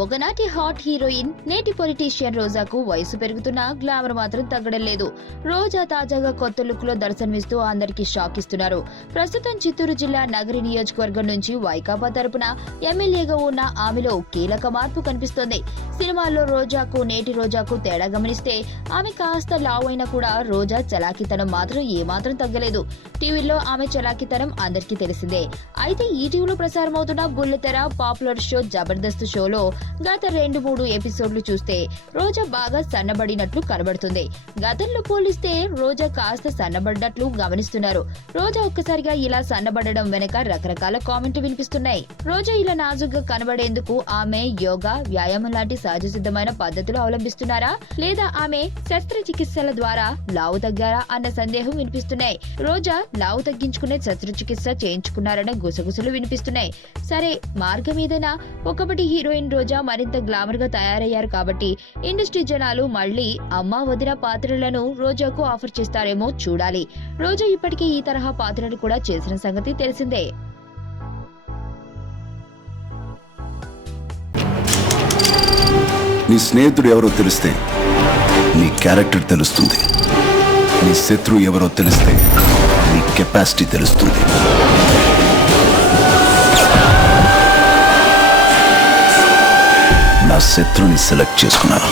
ఒకనాటి hot heroine నేటి politician రోజాకు వయసు పెరుగుతున్నా గ్లామర్ మాత్రం తగ్గడం లేదు. రోజా తాజాగా కొత్త లుక్ లో దర్శనమిస్తూ అందరికీ షాక్ ఇస్తున్నారు. ప్రస్తుతం చిత్తూరు జిల్లా నగరి నియోజకవర్గం నుంచి వైకాపా తరపున ఎమ్మెల్యేగా ఉన్న ఆమెలో కీలక మార్పు కనిపిస్తోంది. సినిమాల్లో నేటి రోజాకు తేడా గమనిస్తే ఆమె కాస్త లావు అయినా కూడా రోజా చలాకితనం మాత్రం ఏమాత్రం తగ్గలేదు. టీవీలో ఆమె చలాకితనం అందరికీ తెలిసిందే. అయితే ఈటీవీలో ప్రసారమవుతున్న బుల్లితెర పాపులర్ షో జబర్దస్త్ షోలో గత 2-3 ఎపిసోడ్లు చూస్తే రోజా బాగా సన్నబడినట్లు కనబడుతుంది. గతంలో పోలిస్తే రోజా కాస్త సన్నబడ్డట్లు గమనిస్తున్నారు. రోజా ఒక్కసారిగా ఇలా సన్నబడడం వెనక రకరకాల కామెంట్లు వినిపిస్తున్నాయి. రోజా ఇలా నాజుగ్గా కనబడేందుకు ఆమె యోగా, వ్యాయామం లాంటి సహజ సిద్ధమైన పద్ధతులు అవలంబిస్తున్నారా, లేదా ఆమె శస్త్రచికిత్సల ద్వారా లావు తగ్గారా అన్న సందేహం వినిపిస్తున్నాయి. రోజా లావు తగ్గించుకునే శస్త్రచికిత్స చేయించుకున్నారనే గుసగుసలు వినిపిస్తున్నాయి. సరే, మార్గం ఏదైనా ఒకప్పటి హీరోయిన్ రోజా మరింత గ్లామర్ గా తయారయ్యారు కాబట్టి ఇండస్ట్రీ జనాలు మళ్లీ అమ్మా వదిన పాత్రలను రోజాకు ఆఫర్ చేస్తారేమో చూడాలి. రోజా ఇప్పటికే ఈ తరహా పాత్రలు కూడా చేసిన సంగతి తెలిసిందే. నీ స్నేహితుడు ఎవరో తెలిస్తే నీ క్యారెక్టర్ తెలుస్తుంది. నీ శత్రువు ఎవరో తెలిస్తే నీ కెపాసిటీ తెలుస్తుంది. నా శత్రుని సెలెక్ట్ చేసుకున్నాను.